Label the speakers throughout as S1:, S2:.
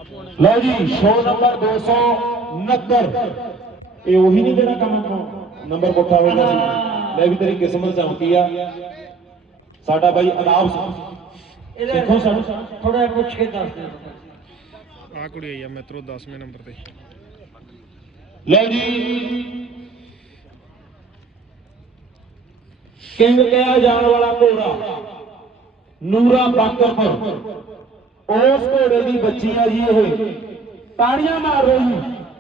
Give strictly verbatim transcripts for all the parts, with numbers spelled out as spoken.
S1: लो जी show number दो सौ उनहत्तर ये वही नहीं जेड़ा काम नंबर पुट्ठा हो गया सी ले भी तेरी किस्मत चमकी आ साडा भाई अदाब देखो सर
S2: थोड़ा पूछ के दस दे
S3: आ कुड़ी आई है मित्रों दसवें नंबर पे
S1: लो जी किंग कहा जाने वाला घोड़ा नूरा बाकरपुर उस घोड़े की बच्ची है जी ये ताड़ियां मार रही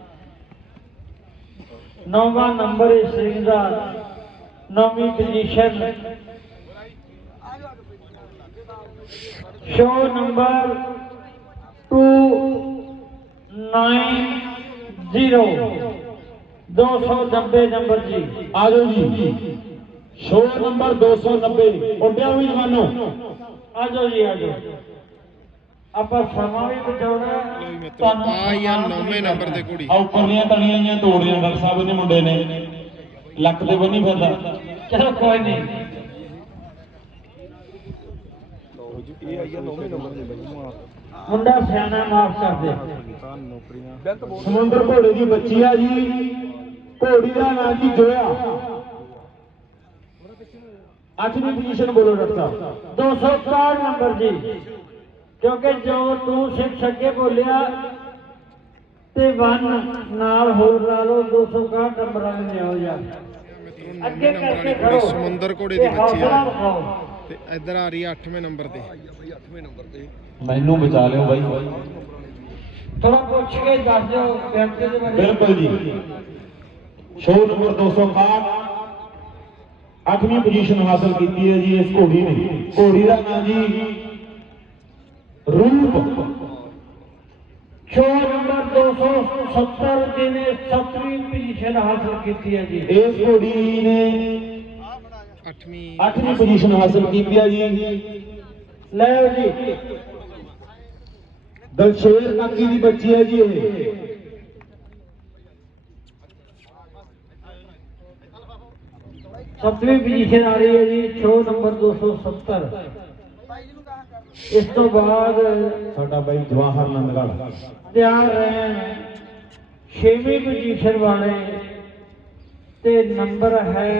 S2: नौवां नंबर इस रिंग का नौवीं position show number two nine zero दो सौ नब्बे नंबर जी
S1: आ जाओ जी शो नंबर दो सौ नब्बे उड्या हुई जवानों
S2: आ जाओ जी आ जाओ ਆਪਾਂ ਸਮਾਂ ਵੀ ਬਚਾਉਣਾ
S3: ਲੋ ਮਿੱਤਰੋ ਆ ਜਾਂ ਨੌਵੇਂ ਨੰਬਰ ਤੇ ਕੁੜੀ
S1: ਆ ਉੱਪਰਲੀਆਂ ਤਲੀਆਂ ਜਾਂ ਤੋੜੀਆਂ ਡਾਕਟਰ ਸਾਹਿਬ ਨੇ ਮੁੰਡੇ ਨੇ ਲੱਕ ਤੇ ਬੰਨੀ ਫਿਰਦਾ
S2: ਚਲੋ ਕੋਈ ਨਹੀਂ
S3: ਲੋ ਜੀ ਇਹ ਆਈ ਆ ਨੌਵੇਂ ਨੰਬਰ ਤੇ ਬਈ
S2: ਮੁੰਡਾ ਸਿਆਣਾ ਮਾਫ ਕਰ ਦੇ
S3: ਨੌਕਰੀਆਂ
S1: ਸਮੁੰਦਰ ਘੋੜੇ ਦੀ ਬੱਚੀ ਆ ਜੀ ਘੋੜੀ ਦਾ ਨਾਂ ਜੀ ਜੋਇਆ ਅੱਠਵੀਂ ਪੋਜੀਸ਼ਨ ਬੋਲੋ ਡਾਕਟਰ ਸਾਹਿਬ
S2: दो सौ इकसठ नंबर जी क्योंकि जो तू सिख सके बोलिया ते वन नाल होर ला लो दो सौ इकसठ नंबर में हो जा
S3: ਅੱਗੇ ਕਰਕੇ ਖੜੋ ਸਮੁੰਦਰ ਘੋੜੇ ਦੀ ਬੱਚੀ ਆ ਤੇ ਇੱਧਰ ਆ ਰਹੀ ਹੈ ਅੱਠਵੇਂ ਨੰਬਰ ਤੇ ਅੱਠਵੇਂ ਨੰਬਰ ਤੇ
S1: ਮੈਨੂੰ ਬਚਾ ਲਿਓ ਬਾਈ
S2: थोड़ा पूछ के दस दो व्यक्ति के बारे
S1: बिल्कुल जी शो नंबर दो सौ इकसठ अठवीं पोजीशन हासिल की है जी इस घोड़ी ने घोड़ी का नाम जी रूप
S2: शो नंबर दो सौ सत्तर जिन्हें सतवीं पोजीशन हासिल की है जी
S1: इस घोड़ी ने
S3: ਅੱਠਵੀਂ
S1: अठवीं पोजीशन हासिल की है जी
S2: ले जी
S1: दलशेर काकी की बच्ची है जी ये
S2: सतवीं पोजीशन आ रही है जी शो नंबर दो सौ सत्तर इस तो बाद
S1: साडा भाई जवाहर नंदगढ़
S2: तैयार रहे छेवीं पोजीशन वाले ते नंबर है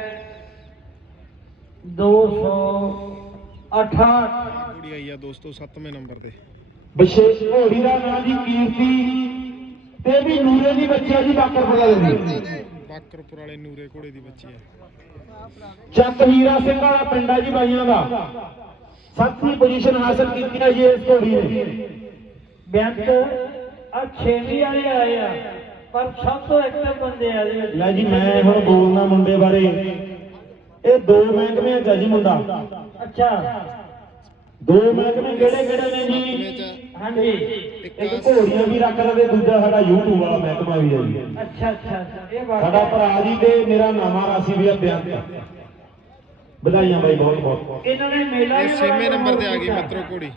S2: दो सौ अठाठ
S3: ਕੁੜੀ ਆਈ ਆ ਦੋਸਤੋ ਸੱਤਵੇਂ ਨੰਬਰ ਤੇ
S1: ਵਿਸ਼ੇ ਘੋੜੀ ਦਾ ਨਾਮ ਜੀ ਕੀਰਤੀ ਤੇ ਵੀ ਨੂਰੇ ਦੀ ਬੱਚੀ ਹੈ ਜੀ ਬਾਕਰਪੁਰ ਵਾਲੇ ਦੀ
S3: ਬਾਕਰਪੁਰ ਵਾਲੇ ਨੂਰੇ ਘੋੜੇ ਦੀ ਬੱਚੀ ਹੈ
S1: ਚੱਕ ਹੀਰਾ ਸਿੰਘ ਵਾਲਾ ਪਿੰਡ ਹੈ ਜੀ ਬਾਈਆਂ ਦਾ ਸੱਤਵੀਂ ਪੋਜੀਸ਼ਨ ਹਾਸਲ ਕੀਤੀ ਹੈ ਜੀ ਇਸ ਘੋੜੀ ਨੇ
S2: ਬੈਂਕ ਆ ਛੇਵੀਂ ਵਾਲੇ ਆਏ ਆ ਪਰ ਸਭ ਤੋਂ ਐਕਟਿਵ ਬੰਦੇ ਆ ਜੀ
S1: ਲੈ ਜੀ ਮੈਂ ਹੁਣ ਬੋਲਣਾ ਮੁੰਡੇ ਬਾਰੇ ਇਹ ਦੋ ਮਹਿਕਮੇ ਚ ਹੈ ਜੀ ਮੁੰਡਾ
S2: ਅੱਛਾ
S1: ਦੋ ਮਹਿਕਮੇ ਕਿਹੜੇ ਕਿਹੜੇ ਨੇ ਜੀ
S2: ਹਾਂਜੀ
S1: ਇੱਕ ਘੋੜੀਆਂ ਵੀ ਰੱਖਦਾ ਤੇ ਦੂਜਾ ਸਾਡਾ YouTube ਵਾਲਾ ਮਹਿਕਮਾ ਵੀ ਹੈ ਜੀ
S2: ਅੱਛਾ ਅੱਛਾ ਅੱਛਾ ਇਹ
S1: ਸਾਡਾ
S2: ਬਾਤ
S1: ਭਰਾ ਜੀ ਤੇ ਮੇਰਾ ਨਾਮਾ ਰਾਸੀ ਵੀ ਬਿਆਨ ਵਧਾਈਆਂ ਬਾਈ ਬਹੁਤ ਬਹੁਤ
S2: ਇਹਨਾਂ ਨੇ ਮੇਲਾ
S3: ਇਹ
S2: ਵੀ
S3: ਛੇਵੇਂ
S2: ਬੜਾ
S3: ਨੰਬਰ ਤੇ ਆ ਗਈ
S2: ਕੀਤਾ।
S3: ਮਿੱਤਰੋ ਘੋੜੀ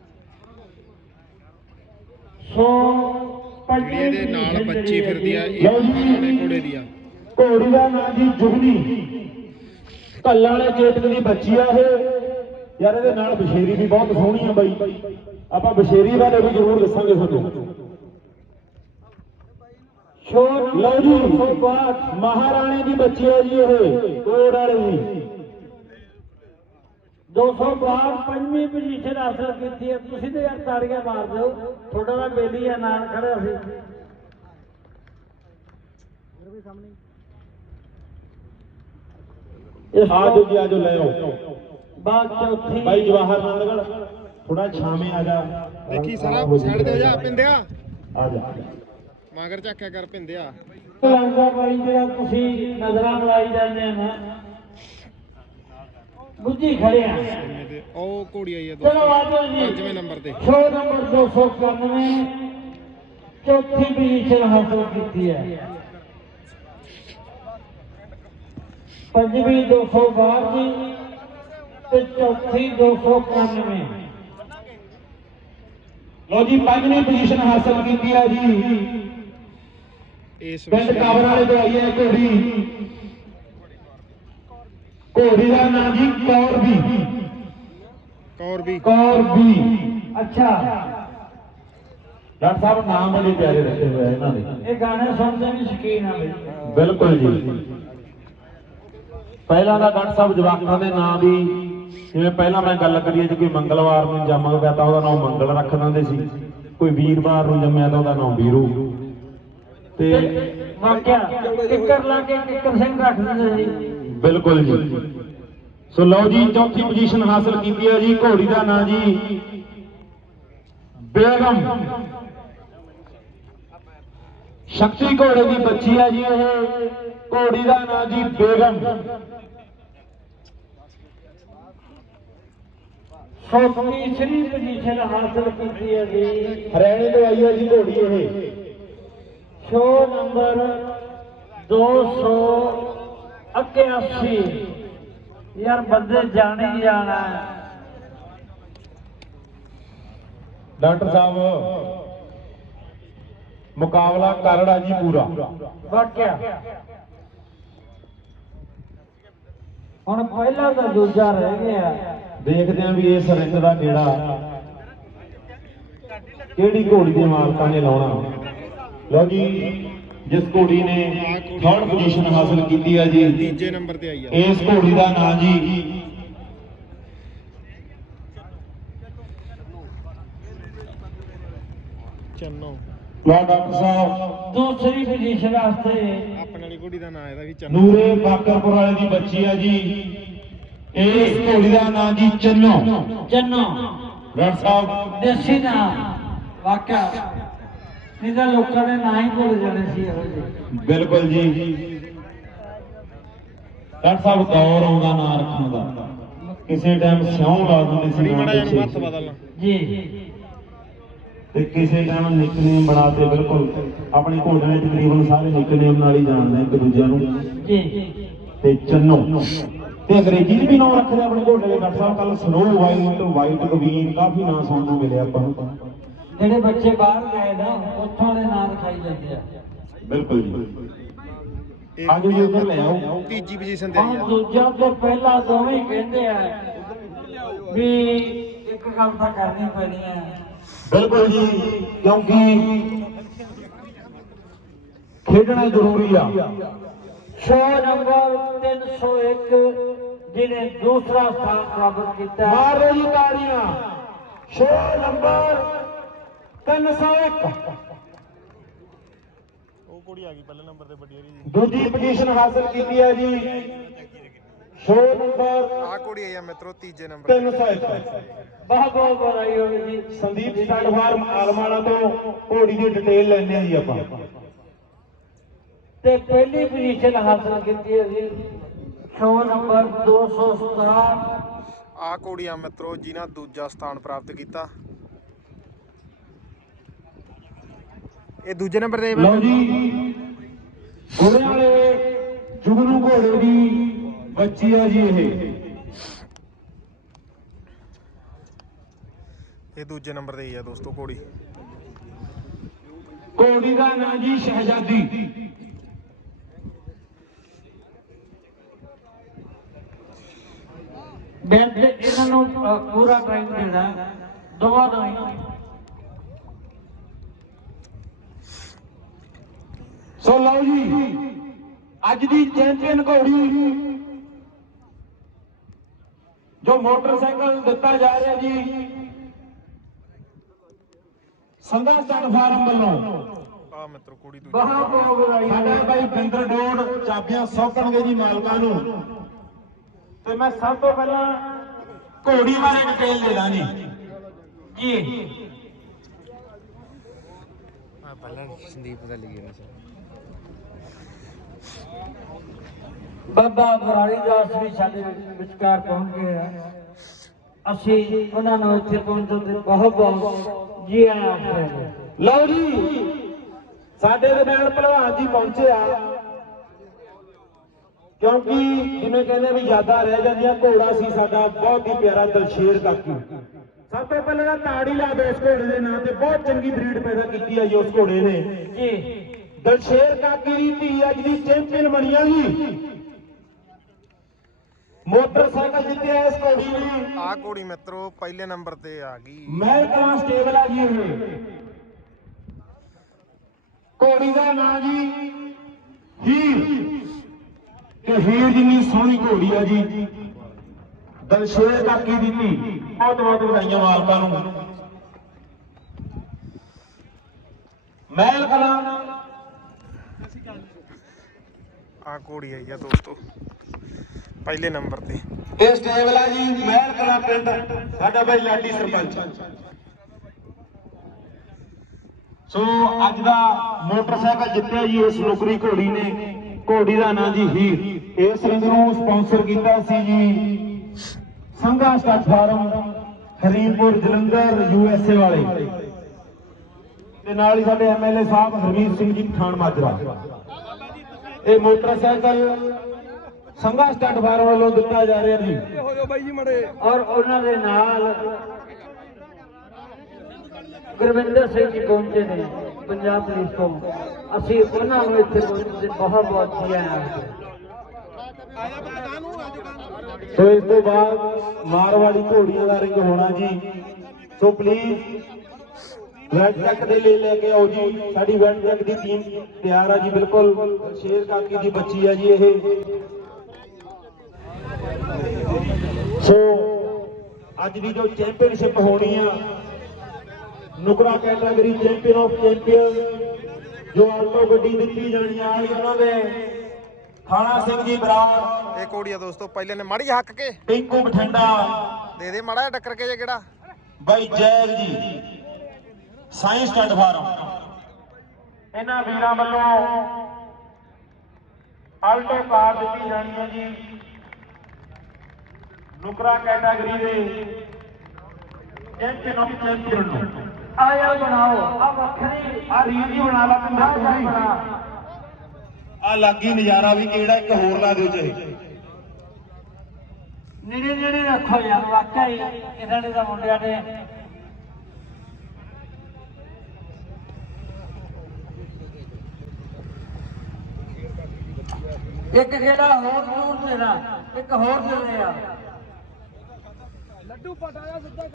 S2: ਸੋ
S3: ਜਿਹੜੀ ਇਹਦੇ ਨਾਲ ਬੱਚੀ ਫਿਰਦੀ ਆ ਇਹ
S1: ਲਓ ਜੀ।
S3: ਵਾਲੇ ਘੋੜੇ ਦੀ ਆ
S1: ਘੋੜੀ ਦਾ ਨਾਂ ਜੀ ਜੁਗਨੀ ਕੱਲਾਂ ਵਾਲੇ ਚੇਤਕ ਦੀ ਬੱਚੀ ਆ ਇਹ ਯਾਰ ਇਹਦੇ ਨਾਲ ਬਸ਼ੇਰੀ ਵੀ ਬਹੁਤ ਸੋਹਣੀ ਆ ਬਾਈ ਆਪਾਂ ਬਸ਼ੇਰੀ ਬਾਰੇ ਵੀ ਜ਼ਰੂਰ ਦੱਸਾਂਗੇ ਤੁਹਾਨੂੰ
S2: ਸ਼ੋ
S1: ਲਓ ਜੀ ਮਹਾਰਾਣੀ ਦੀ ਬੱਚੀ ਹੈ ਜੀ ਇਹ ਕੋੜ ਵਾਲੀ ਦੀ
S2: दो सौ बार पंजवीं पोजीशन हासिल की है तुसी तो यार ताड़ियां मार दो थोड़ा ना बेली है नाल खड़ा सी
S1: ਆਜੋ ਜੀ ਆਜੋ ਲੈ ਆਓ
S2: बात चौथी
S1: ਬਾਈ ਜਵਾਹਰ ਨੰਦਗੜ ਥੋੜਾ ਛਾਵੇਂ ਆ ਜਾ
S3: ਦੇਖੀ ਸਾਰਾ ਸਾਈਡ ਤੇ ਹੋ ਜਾ ਪਿੰਦਿਆ
S1: ਆ ਜਾ
S3: ਮਗਰ ਝਾਕਿਆ ਕਰ ਪਿੰਦਿਆ
S2: ਲੱਗਦਾ ਬਾਈ ਜਿਹੜਾ ਤੁਸੀਂ ਨਜ਼ਰਾਂ ਮਲਾਈ ਜਾਂਦੇ ਆ ਨਾ ਬੁੱਝੀ ਖੜੇ ਆ
S3: ਛੇਵੇਂ ਤੇ ਉਹ ਘੋੜੀ ਆਈ ਆ
S2: ਚਲੋ
S3: ਦੋਸਤੋ
S2: ਆਜੋ ਜੀ
S3: ਪੰਜਵੇਂ ਨੰਬਰ ਤੇ
S2: शो नंबर दो सौ इक्यानवे चौथी पोजीशन हासिल की है पंजवीं दो सौ बारह ते चौथी दो सौ इक्यानवे
S1: ਲਓ ਜੀ ਪੰਜਵੀਂ ਪੋਜੀਸ਼ਨ ਹਾਸਲ ਕੀਤੀ ਹੈ ਜੀ
S3: ਇਸ
S1: ਪਿੰਡ ਕਾਬਰ ਵਾਲੇ ਤੋਂ ਆਈ ਹੈ ਘੋੜੀ घोड़ी का नाम जी कौर भी
S3: कौर भी
S1: कौर भी
S2: अच्छा
S1: ਡਾਕਟਰ ਸਾਹਿਬ ਨਾਮ ਬੜੇ ਪਿਆਰੇ ਰੱਖੇ ਹੋਏ ਆ ਇਹਨਾਂ ਦੇ।
S2: ਇਹ ਗਾਣੇ ਸੁਣਦੇ ਵੀ ਸ਼ੌਕੀਨ ਆ ਬਈ।
S1: ਬਿਲਕੁਲ ਜੀ। ਪਹਿਲਾਂ ਦਾ ਡਾਕਟਰ ਸਾਹਿਬ ਜਵਾਕਾਂ ਦੇ ਨਾਂ ਵੀ, ਜਿਵੇਂ ਪਹਿਲਾਂ ਮੈਂ ਗੱਲ ਕਰੀਏ ਜੇ ਕੋਈ ਮੰਗਲਵਾਰ ਨੂੰ ਜੰਮ ਗਿਆ ਤਾਂ ਉਹਦਾ ਨਾਮ ਮੰਗਲ ਰੱਖ ਦਿੰਦੇ ਸੀ, ਕੋਈ ਵੀਰਵਾਰ ਨੂੰ ਜੰਮਿਆ ਤਾਂ ਉਹਦਾ ਨਾਮ ਵੀਰੂ। ਤੇ
S2: ਵਾਕਿਆ ਕਿੱਕਰ ਲਾ ਕੇ ਕਿੱਕਰ ਸਿੰਘ ਰੱਖ ਦਿੰਦੇ ਸੀ।
S1: ਬਿਲਕੁਲ ਜੀ। ਸੋ ਲਓ ਜੀ, ਚੌਥੀ ਪੋਜੀਸ਼ਨ ਹਾਸਲ ਕੀਤੀ ਹੈ ਜੀ। ਘੋੜੀ ਦਾ ਨਾਂ ਜੀ ਬੇਗਮ, ਸ਼ਕਤੀ ਘੋੜੇ ਦੀ ਬੱਚੀ ਹੈ ਜੀ ਇਹ। ਘੋੜੀ ਦਾ ਨਾਂ ਜੀ ਬੇਗਮ।
S2: ਸੋ ਤੀਸਰੀ ਪੋਜੀਸ਼ਨ ਹਾਸਲ ਕੀਤੀ ਹੈ ਜੀ।
S1: ਹਰਿਆਣੇ ਤੋਂ ਆਈ ਹੈ ਜੀ ਘੋੜੀ ਇਹ।
S2: ਸ਼ੋ ਨੰਬਰ ਦੋ ਸੌ ਇਕਿਆਸੀ। ਯਾਰ ਬੰਦੇ ਜਾਣੇ ਹੀ ਜਾਣਾ।
S1: ਡਾਕਟਰ ਸਾਹਿਬ ਮੁਕਾਬਲਾ ਕਰੜਾ ਜੀ ਪੂਰਾ।
S2: ਵਾਕਿਆ ਹੁਣ ਪਹਿਲਾ ਤਾਂ ਦੂਜਾ ਰਹਿ ਗਿਆ।
S1: ਦੇਖਦੇ ਆਂ ਵੀ ਇਸ ਰਿੰਗ ਦਾ ਕਿਹੜਾ ਕਿਹੜੀ ਘੋੜੀ ਦੇ ਮਾਲਕਾਂ ਨੇ ਲਾਉਣਾ। ਲਓ ਜੀ, ਜਿਸ ਘੋੜੀ ਨੇ ਥਰਡ ਪੋਜੀਸ਼ਨ ਹਾਸਲ ਕੀਤੀ ਹੈ ਜੀ,
S3: ਤੀਜੇ ਨੰਬਰ ਤੇ ਆਈ ਆ।
S1: ਇਸ ਘੋੜੀ ਦਾ ਨਾਂ ਜੀ
S3: ਚੰਨੋ।
S1: ਲਓ ਡਾਕਟਰ ਸਾਹਿਬ,
S2: ਦੂਸਰੀ ਪੋਜੀਸ਼ਨ ਵਾਸਤੇ
S3: ਆਪਣੇ ਵਾਲੀ ਘੋੜੀ ਦਾ ਨਾਂ ਇਹਦਾ ਵੀ ਚੰਨੋ।
S1: ਨੂਰੇ ਬਾਕਰਪੁਰ ਵਾਲੇ ਦੀ ਬੱਚੀ ਹੈ ਜੀ। ਇਸ ਘੋੜੀ ਦਾ ਨਾਂ ਜੀ ਚੰਨੋ।
S2: ਚੰਨੋ
S1: ਡਾਕਟਰ ਸਾਹਿਬ
S2: ਦੇਸੀ ਨਾਮ। ਵਾਕਿਆ ਨਹੀਂ ਤਾਂ ਲੋਕਾਂ ਦੇ ਨਾਂ ਹੀ ਭੁੱਲ ਜਾਣੇ ਸੀ ਇਹੋ ਜਿਹੇ।
S1: ਬਿਲਕੁਲ ਜੀ। ਡਾਕਟਰ ਸਾਹਿਬ ਦੌਰ ਆਉਂਦਾ ਨਾਂ ਰੱਖਣ ਦਾ। ਕਿਸੇ ਟਾਈਮ ਸਿਉਂ ਲਾ ਦਿੰਦੇ ਸੀ
S3: ਬੜੀ
S1: ਨਾਂ
S3: ਮਾੜਾ ਜਿਹਾ
S1: ਪਿੱਛੇ।
S3: ਹੱਥ ਬਦਲਣਾ
S2: ਜੀ।
S1: ਤੇ ਕਿਸੇ ਟਾਈਮ ਨਿਕਨੇਮ ਬਣਾਤੇ। ਬਿਲਕੁਲ ਆਪਣੇ ਘੋੜੇ ਨੇ ਤਕਰੀਬਨ ਸਾਰੇ ਨਿਕਨੇਮ ਨਾਲ ਹੀ ਜਾਣਦੇ ਇੱਕ ਦੂਜੇ ਨੂੰ।
S2: ਜੀ।
S1: ਤੇ ਚੰਨੋ ਤੇ ਅੰਗਰੇਜ਼ੀ ਦੇ ਵੀ ਨਾਮ ਰੱਖਦੇ ਆਪਣੇ ਘੋੜੇ ਦੇ। ਡਾਕਟਰ ਸਾਹਿਬ ਕੱਲ ਸਨੋ ਵਾਈਟ, ਵਾਈਟ ਕਵੀਨ, ਕਾਫੀ ਨਾਂ ਸੁਣਨ ਨੂੰ ਮਿਲੇ ਆਪਾਂ ਨੂੰ।
S2: ਜਿਹੜੇ ਬੱਚੇ ਬਾਹਰ ਗਏ ਨਾ ਉੱਥੋਂ ਦੇ ਨਾਂ ਰਖਾਈ ਜਾਂਦੇ ਆ।
S1: ਬਿਲਕੁਲ ਜੀ।
S3: ਇਹ
S1: ਅੱਜ ਜੀ ਉੱਧਰ ਲੈ ਆਓ।
S3: ਤੀਜੀ ਪੋਜੀਸ਼ਨ ਤੇ ਆਈ
S2: ਹੁਣ
S3: ਆ।
S2: ਦੂਜਾ ਤੇ ਪਹਿਲਾ ਦੋਵੇਂ ਹੀ ਕਹਿੰਦੇ ਆ ਵੀ ਇੱਕ ਗੱਲ ਤਾਂ ਕਰਨੀ ਪੈਣੀ ਹੈ।
S1: ਬਿਲਕੁਲ ਜੀ, ਕਿਉਂਕਿ ਖੇਡਣਾ ਜ਼ਰੂਰੀ ਆ।
S2: ਸ਼ੋ ਨੰਬਰ ਤਿੰਨ ਸੌ ਇੱਕ ਜਿਹਨੇ ਦੂਸਰਾ ਸਥਾਨ ਪ੍ਰਾਪਤ ਕੀਤਾ।
S1: ਮਾਰੋ ਜੀ ਤਾੜੀਆਂ। ਸ਼ੋ ਨੰਬਰ ਤਿੰਨ ਸੌ ਇੱਕ
S3: ਉਹ ਘੋੜੀ ਆ ਗਈ ਪਹਿਲੇ ਨੰਬਰ ਤੇ ਵੱਡੀ ਵਾਲੀ ਜੀ।
S1: ਦੂਜੀ ਪੋਜੀਸ਼ਨ ਹਾਸਲ ਕੀਤੀ ਹੈ ਜੀ। ਸ਼ੋ ਨੰਬਰ
S3: ਆਹ ਘੋੜੀ ਆਈ ਆ ਮਿੱਤਰੋ ਤੀਜੇ ਨੰਬਰ ਤੇ।
S1: ਤਿੰਨ ਸੌ ਇੱਕ।
S2: ਬਹੁਤ ਬਹੁਤ ਵਧਾਈ ਹੋਵੇ ਜੀ।
S1: ਸੰਦੀਪ ਸਟੱਡ ਫਾਰਮ ਆਲਮਾਣਾ ਤੋਂ ਘੋੜੀ ਦੀ ਡਿਟੇਲ ਲੈਣੇ ਆ ਜੀ ਆਪਾਂ।
S2: ਤੇ ਪਹਿਲੀ ਪੋਜੀਸ਼ਨ ਹਾਸਲ ਕੀਤੀ ਹੈ ਜੀ। ਸ਼ੋ ਨੰਬਰ ਦੋ ਸੌ ਸਤਾਹਠ।
S3: ਆਹ ਘੋੜੀ ਆ ਮਿੱਤਰੋ ਜਿਨ੍ਹਾਂ ਦੂਜਾ ਸਥਾਨ ਪ੍ਰਾਪਤ ਕੀਤਾ। ਇਹ ਦੂਜੇ ਨੰਬਰ ਤੇ।
S1: ਲਓ ਜੀ, ਘੋੜੇ ਵਾਲੇ ਜੁਗਨੂ ਘੋੜੇ ਦੀ ਬੱਚੀ ਆ ਜੀ ਇਹ।
S3: ਇਹ ਦੂਜੇ ਨੰਬਰ ਤੇ ਹੀ ਆ ਦੋਸਤੋ ਘੋੜੀ।
S1: ਘੋੜੀ ਦਾ ਨਾਂ ਜੀ ਸ਼ਹਿਜ਼ਾਦੀ।
S2: ਬੈਂਕ ਇਹਨਾਂ ਨੂੰ ਅ, ਪੂਰਾ ਟਾਈਮ ਦੇਣਾ ਦੋਵਾਂ ਨੂੰ ਹੀ।
S1: ਸੋ ਲਓ ਜੀ, ਅੱਜ ਦੀ ਚੈਂਪੀਅਨ ਘੋੜੀ ਜੋ ਮੋਟਰਸਾਈਕਲ ਦਿੱਤਾ ਜਾ ਰਿਹਾ ਜੀ ਸੰਧਾ ਸਟੱਡ ਫਾਰਮ ਵੱਲੋਂ।
S3: ਆ ਮਿੱਤਰੋ ਘੋੜੀ ਦੂਜੀ।
S2: ਬਹੁਤ ਬਹੁਤ ਵਧਾਈ
S1: ਸਾਡਾ ਭਾਈ ਬਿੰਦਰ ਡੋੜ ਚਾਬੀਆਂ ਸੌਂਪਣਗੇ ਜੀ ਮਾਲਕਾਂ ਨੂੰ। ਤੇ ਮੈਂ ਸਭ ਤੋਂ ਪਹਿਲਾਂ ਘੋੜੀ ਬਾਰੇ ਡਿਟੇਲ ਦੇ ਦਾਂ ਜੀ।
S2: ਜੀ।
S3: ਆ ਪਹਿਲਾਂ ਸੰਦੀਪ ਦਾ ਲਈ ਗਿਆ ਸੀ।
S2: ਬਾਬਾ ਬਰਾੜੀ ਦਾਸ ਵੀ ਸਾਡੇ ਵਿਚਕਾਰ ਪਹੁੰਚ ਗਏ ਆ। ਅਸੀਂ ਉਹਨਾਂ ਨੂੰ ਇੱਥੇ ਪਹੁੰਚਣ ਤੇ ਬਹੁਤ ਬਹੁਤ ਜੀ ਆਇਆਂ ਆਖਦੇ ਹਾਂ।
S1: ਲਓ ਜੀ, ਸਾਡੇ ਦਰਮਿਆਨ ਭਲਵਾਨ ਜੀ ਪਹੁੰਚੇ ਆ। ਕਿਉਂਕਿ ਜਿਵੇਂ ਕਹਿੰਦੇ ਵੀ ਯਾਦਾਂ ਰਹਿ ਜਾਂਦੀਆਂ। ਘੋੜਾ ਸੀ ਸਾਡਾ ਬਹੁਤ ਹੀ ਪਿਆਰਾ ਦਲਸ਼ੇਰ ਕਾਕੀ। ਸਭ ਤੋਂ ਪਹਿਲਾਂ ਤਾਂ ਤਾੜੀ ਲਾ ਦੇ ਇਸ ਘੋੜੇ ਦੇ ਨਾਂ ਤੇ। ਬਹੁਤ ਚੰਗੀ ਬਰੀਡ ਪੈਦਾ ਕੀਤੀ ਆ ਜੀ ਉਸ ਘੋੜੇ ਨੇ
S2: ਜੀ।
S1: ਦਲਸ਼ੇਰ ਕਾਕੀ ਦੀ ਧੀ ਅੱਜ ਦੀ ਚੈਂਪੀਅਨ ਬਣੀ ਆ ਜੀ। ਮੋਟਰਸਾਈਕਲ ਜਿੱਤਿਆ ਇਸ ਘੋੜੀ ਨੇ।
S3: ਆਹ ਘੋੜੀ ਮਿੱਤਰੋ ਪਹਿਲੇ ਨੰਬਰ ਤੇ ਆ ਗਈ।
S1: ਮਹਿਲ ਕਲਾਂ ਸਟੇਬਲ ਆ ਜੀ ਇਹ। ਘੋੜੀ ਦਾ ਨਾਂ ਜੀ ਹੀਰ, ਤੇ ਹੀਰ ਜਿੰਨੀ ਸੋਹਣੀ ਘੋੜੀ ਆ ਜੀ ਦਲਸ਼ੇਰ ਕਾਕੀ ਦੀ ਧੀ। ਬਹੁਤ ਬਹੁਤ ਵਧਾਈਆਂ ਮਾਲਕਾਂ ਨੂੰ। ਮਹਿਲ ਕਲਾਂ
S3: ਆ ਘੋੜੀ ਆਈ ਆ ਦੋਸਤੋ ਪਹਿਲੇ ਨੰਬਰ ਤੇ।
S1: ਇਹ ਸਟੇਬਲ ਆ ਜੀ ਮਹਿਲ ਕਲਾਂ ਪਿੰਡ, ਸਾਡਾ ਬਾਈ ਲਾਡੀ ਸਰਪੰਚ। ਸੋ ਅੱਜ ਦਾ ਮੋਟਰਸਾਈਕਲ ਜਿੱਤਿਆ ਜੀ ਇਸ ਨੌਕਰੀ ਘੋੜੀ ਨੇ। ਘੋੜੀ ਦਾ ਨਾਂ ਜੀ ਹੀਰ। ਇਸ ਰਿੰਗ ਨੂੰ ਸਪਾਂਸਰ ਕੀਤਾ ਸੀ ਜੀ Sangha stud farm Harimpur Jalandhar U S A ਵਾਲੇ, ਤੇ ਨਾਲ ਹੀ ਸਾਡੇ ਐਮ ਐਲ ਏ ਸਾਹਿਬ ਹਰਮੀਤ ਸਿੰਘ ਜੀ ਪਠਾਨ ਮਾਜਰਾ। ਇਹ ਮੋਟਰਸਾਈਕਲ ਸੰਘਾ ਸਟੱਡ ਫਾਰਮ ਵੱਲੋਂ ਦਿੱਤਾ ਜਾ ਰਿਹਾ ਜੀ।
S2: ਔਰ ਉਹਨਾਂ ਦੇ ਨਾਲ ਗੁਰਵਿੰਦਰ ਸਿੰਘ ਜੀ ਪਹੁੰਚੇ ਨੇ ਪੰਜਾਬ ਪੁਲਿਸ ਤੋਂ। ਅਸੀਂ ਉਹਨਾਂ ਨੂੰ ਇੱਥੇ ਪਹੁੰਚਣ ਦੇ ਬਹੁਤ ਬਹੁਤ ਜੀ ਆਇਆਂ।
S1: ਸੋ ਇਸ ਤੋਂ ਬਾਅਦ ਮਾਰਵਾੜੀ ਘੋੜੀਆਂ ਦਾ ਰਿੰਗ ਹੋਣਾ ਜੀ। ਸੋ ਪਲੀਜ਼ ਵੈਟ ਚੱਕ ਦੇ ਲਈ ਲੈ ਕੇ ਆਓ ਜੀ। ਸਾਡੀ ਵੈਟ ਚੱਕ ਦੀ ਟੀਮ ਤਿਆਰ ਆ ਜੀ ਬਿਲਕੁਲ। ਸ਼ੇਰ ਕਾਕੀ ਦੀ ਬੱਚੀ ਆ ਜੀ ਇਹ। ਸੋ ਅੱਜ ਦੀ ਜੋ ਚੈਂਪੀਅਨਸ਼ਿਪ ਹੋਣੀ ਆ, ਨੁਕਰਾ ਕੈਟਾਗਰੀ ਚੈਂਪੀਅਨ ਆਫ ਚੈਂਪੀਅਨ ਜੋ ਆਲਟੋ ਗੱਡੀ ਦਿੱਤੀ ਜਾਣੀ ਆ ਉਹਨਾਂ ਦੇ ਥਾਣਾ ਸਿੰਘ ਜੀ ਬਰਾੜ।
S3: ਇਹ ਘੋੜੀ ਆ ਦੋਸਤੋ ਪਹਿਲੇ ਨੇ ਮਾੜੀ ਹੱਕ ਕੇ
S1: ਪਿੰਕੂ ਬਠਿੰਡਾ
S3: ਦੇ ਦੇ ਮਾੜਾ ਜਿਹਾ ਟੱਕਰ ਕੇ ਜੇ ਕਿਹੜਾ
S1: ਬਾਈ ਜੈਲ ਜੀ ਸਾਇੰਸ ਸਟੱਡ ਫਾਰਮ। ਇਹਨਾਂ ਵੀਰਾਂ ਵੱਲੋਂ ਆਲਟੋ ਕਾਰ ਦਿੱਤੀ ਜਾਣੀ ਹੈ ਜੀ ਨੁਕਰਾ ਕੈਟਾਗਰੀ ਦੇ ਚੈਂਪੀਅਨ ਆਫ ਚੈਂਪੀਅਨ ਨੂੰ।
S2: ਆਇਆ ਬਣਾਓ ਆ ਵੱਖਰੀ
S1: ਆ ਰੀਲ ਜੀ ਬਣਾ ਲਾ ਤੂੰ ਆ ਲੱਗੀ ਨਜ਼ਾਰਾ ਵੀ ਕਿਹੜਾ ਇੱਕ ਹੋਰ ਲਾ ਦਿਓ ਚਾਹੇ।
S2: ਨੇੜੇ ਨੇੜੇ ਰੱਖੋ ਯਾਰ, ਵਾਕਿਆ ਹੀ ਇਹਨਾਂ ਨੇ ਤਾਂ ਮੁੰਡਿਆਂ ਨੇ ਇੱਕ ਜਿਹੜਾ ਹੋਰ ਜ਼ਰੂਰ ਦੇਣਾ, ਇੱਕ ਹੋਰ ਦੇ ਆ ਲੱਡੂ ਪਟਾਇਆ ਸਿੱਧਾ।